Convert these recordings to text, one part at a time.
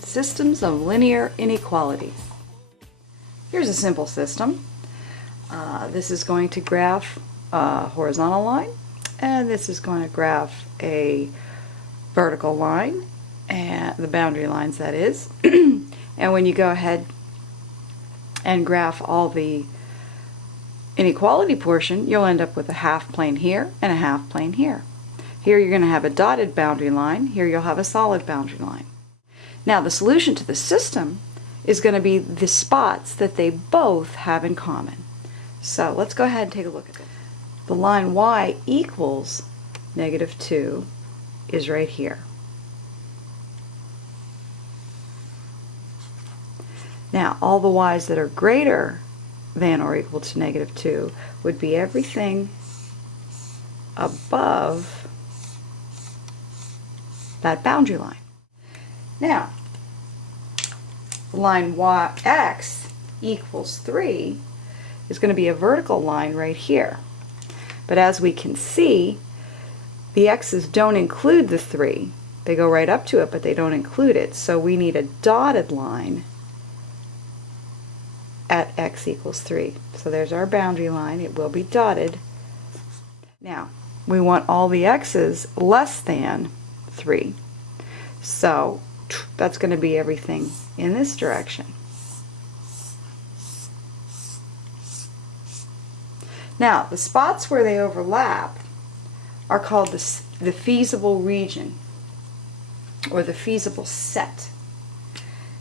Systems of linear inequalities. Here's a simple system. This is going to graph a horizontal line, and this is going to graph a vertical line, and the boundary lines, that is. And when you go ahead and graph all the inequality portion, you'll end up with a half plane here and a half plane here. Here you're going to have a dotted boundary line. Here you'll have a solid boundary line. Now the solution to the system is going to be the spots that they both have in common. So let's go ahead and take a look at it. The line y equals -2 is right here. Now all the y's that are greater than or equal to -2 would be everything above that boundary line. Now, the line x equals 3 is going to be a vertical line right here. But as we can see, the x's don't include the 3. They go right up to it, but they don't include it. So we need a dotted line at x equals 3. So there's our boundary line. It will be dotted. Now, we want all the x's less than 3. So that's going to be everything in this direction. Now, the spots where they overlap are called the feasible region, or the feasible set.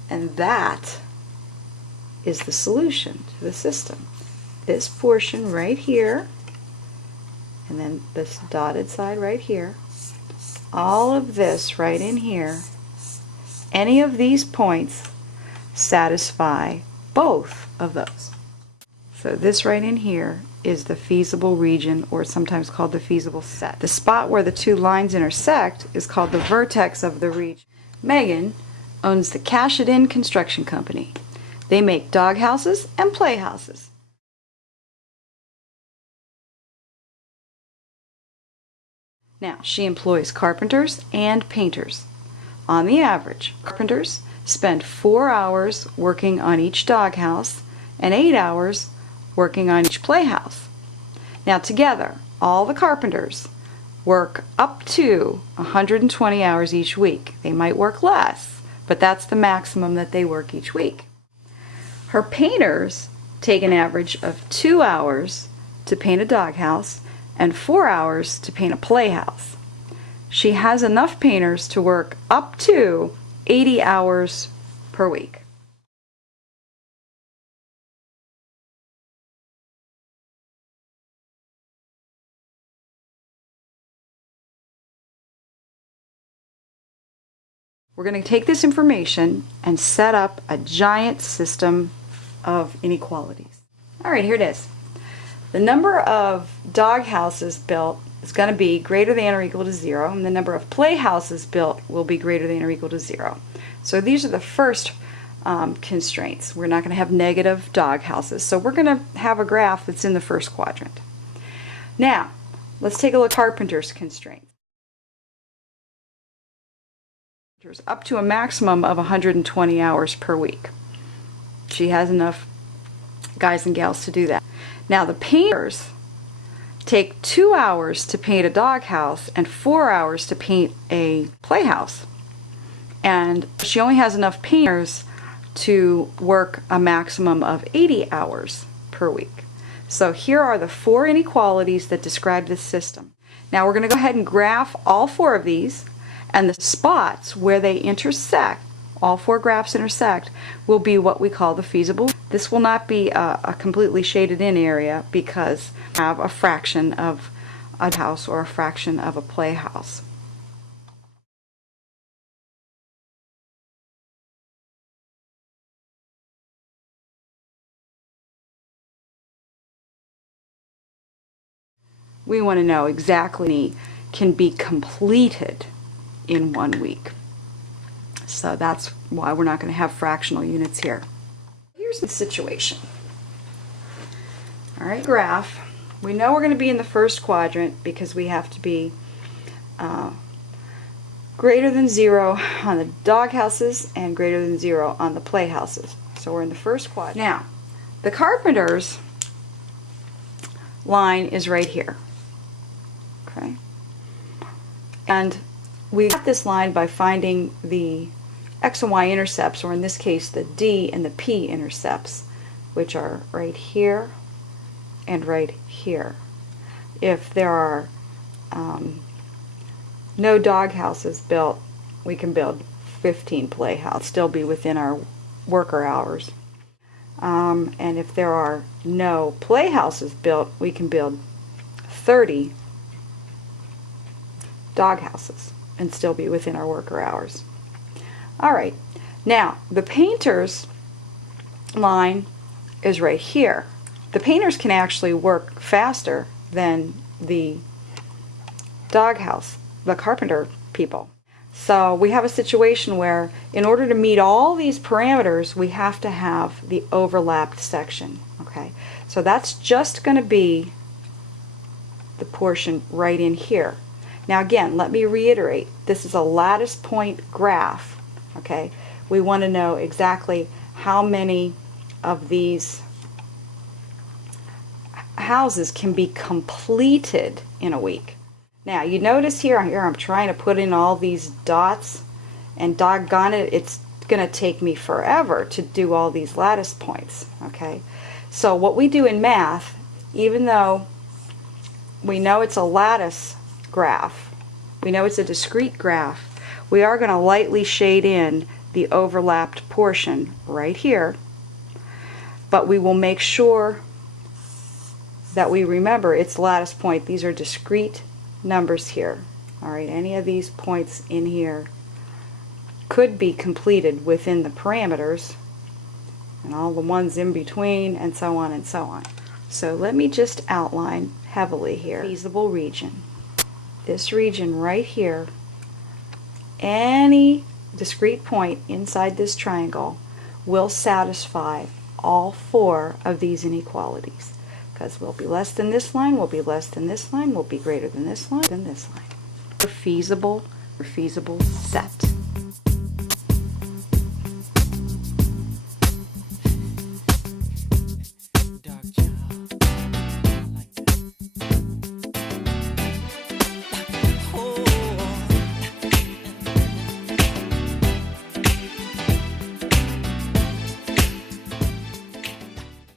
And that is the solution to the system. This portion right here, and then this dotted side right here, all of this right in here, any of these points satisfy both of those. So this right in here is the feasible region, or sometimes called the feasible set. The spot where the two lines intersect is called the vertex of the region. Megan owns the Cash It In Construction Company. They make doghouses and playhouses. Now, she employs carpenters and painters. On the average, carpenters spend 4 hours working on each doghouse and 8 hours working on each playhouse. Now together, all the carpenters work up to 120 hours each week. They might work less, but that's the maximum that they work each week. Her painters take an average of 2 hours to paint a doghouse and 4 hours to paint a playhouse. She has enough painters to work up to 80 hours per week. We're going to take this information and set up a giant system of inequalities. All right, here it is. The number of doghouses built is going to be greater than or equal to 0, and the number of playhouses built will be greater than or equal to 0. So these are the first constraints. We're not going to have negative doghouses, so we're going to have a graph that's in the first quadrant. Now, let's take a look at carpenter's constraints. Up to a maximum of 120 hours per week. She has enough guys and gals to do that. Now the painters take 2 hours to paint a doghouse and 4 hours to paint a playhouse. And she only has enough painters to work a maximum of 80 hours per week. So here are the 4 inequalities that describe this system. Now we're going to go ahead and graph all 4 of these, and the spots where they intersect, all 4 graphs intersect, will be what we call the feasible. This will not be a completely shaded in area because we have a fraction of a house or a fraction of a playhouse. We want to know exactly can be completed in 1 week. So that's why we're not going to have fractional units here. Here's the situation. All Alright, graph. We know we're going to be in the first quadrant because we have to be greater than 0 on the dog houses and greater than 0 on the playhouses. So we're in the first quadrant. Now, the carpenter's line is right here. Okay? And we got this line by finding the x and y intercepts, or in this case the D and the P intercepts, which are right here and right here. If there are no dog houses built, we can build 15 playhouses, still be within our worker hours. And if there are no playhouses built, we can build 30 dog houses and still be within our worker hours. Alright, now the painter's line is right here. The painters can actually work faster than the doghouse, the carpenter people. So we have a situation where in order to meet all these parameters, we have to have the overlapped section. Okay, so that's just going to be the portion right in here. Now again, let me reiterate, this is a lattice point graph. Okay, we want to know exactly how many of these houses can be completed in a week. Now you notice here I'm trying to put in all these dots, and doggone it, it's going to take me forever to do all these lattice points. Okay, so what we do in math, even though we know it's a lattice graph, we know it's a discrete graph, we are going to lightly shade in the overlapped portion right here, but we will make sure that we remember it's lattice point. These are discrete numbers here. Alright, any of these points in here could be completed within the parameters, and all the ones in between, and so on and so on. So let me just outline heavily here. Feasible region. This region right here, any discrete point inside this triangle will satisfy all 4 of these inequalities. Because we'll be less than this line, we'll be less than this line, we'll be greater than this line, than this line. A feasible set.